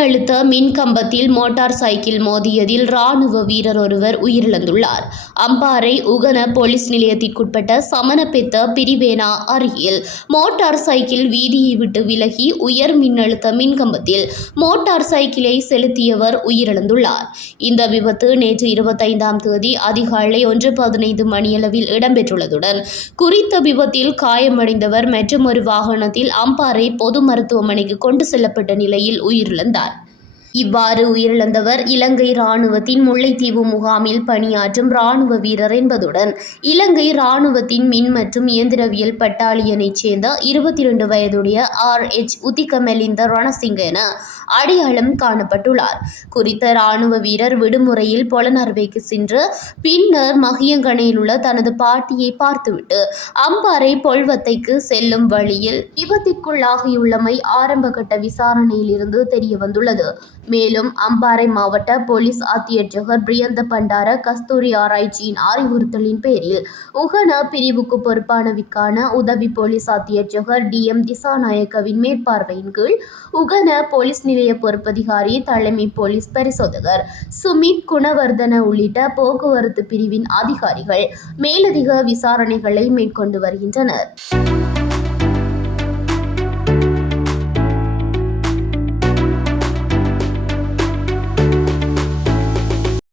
மின்னழுத்த மின்கம்பத்தில் motor cycle மோதியதில் ராணுவ வீரர் ஒருவர் உயிரிழந்துள்ளார். அம்பாறை உகன போலீஸ் நிலையத்திற்குட்பட்ட சமனபெத்த பிரிவேனா அருகில் மோட்டார் சைக்கிள் வீதியை விட்டு விலகி உயர் மின்னழுத்த மின்கம்பத்தில் மோட்டார் சைக்கிளை செலுத்தியவர் உயிரிழந்துள்ளார். இந்த விபத்து நேற்று 25ஆம் தேதி அதிகாலை 1:15 மணியளவில் இடம்பெற்றுள்ளதுடன் குறித்த விபத்தில் காயமடைந்தவர் மற்றொரு வாகனத்தில் அம்பாறை பொது மருத்துவமனைக்கு கொண்டு செல்லப்பட்ட நிலையில் உயிரிழந்தார். இவ்வாறு உயிரிழந்தவர் இலங்கை இராணுவத்தின் முல்லைத்தீவு முகாமில் பணியாற்றும் இராணுவ வீரர் என்பதுடன் இலங்கை இராணுவத்தின் மின் மற்றும் இயந்திரவியல் பட்டாலியனைச் சேர்ந்த 22 வயதுடைய RH உத்திகமெலிந்த ரணசிங்க என அடையாளம் காணப்பட்டுள்ளார். குறித்த இராணுவ வீரர் விடுமுறையில் பொலனறுவைக்கு சென்று பின்னர் மகியங்கனையில் உள்ள தனது பாட்டியை பார்த்துவிட்டு அம்பாறை பொல்வத்தைக்கு செல்லும் வழியில் விபத்திற்குள்ளாகியுள்ளமை ஆரம்பகட்ட விசாரணையில் இருந்து தெரியவந்துள்ளது. மேலும் அம்பாறை மாவட்ட போலீஸ் அத்தியட்சகர் பிரியந்த பண்டார கஸ்தூரி ஆராய்ச்சியின் அறிவுறுத்தலின் பேரில் உகன பிரிவுக்கு பொறுப்பானவிற்கான உதவி போலீஸ் அத்தியட்சகர் DM திசாநாயக்கவின் மேற்பார்வையின் கீழ் உகன போலீஸ் நிலைய பொறுப்பதிகாரி தலைமை போலீஸ் பரிசோதகர் சுமித் குணவர்தன உள்ளிட்ட போக்குவரத்து பிரிவின் அதிகாரிகள் மேலதிக விசாரணைகளை மேற்கொண்டு வருகின்றனர்.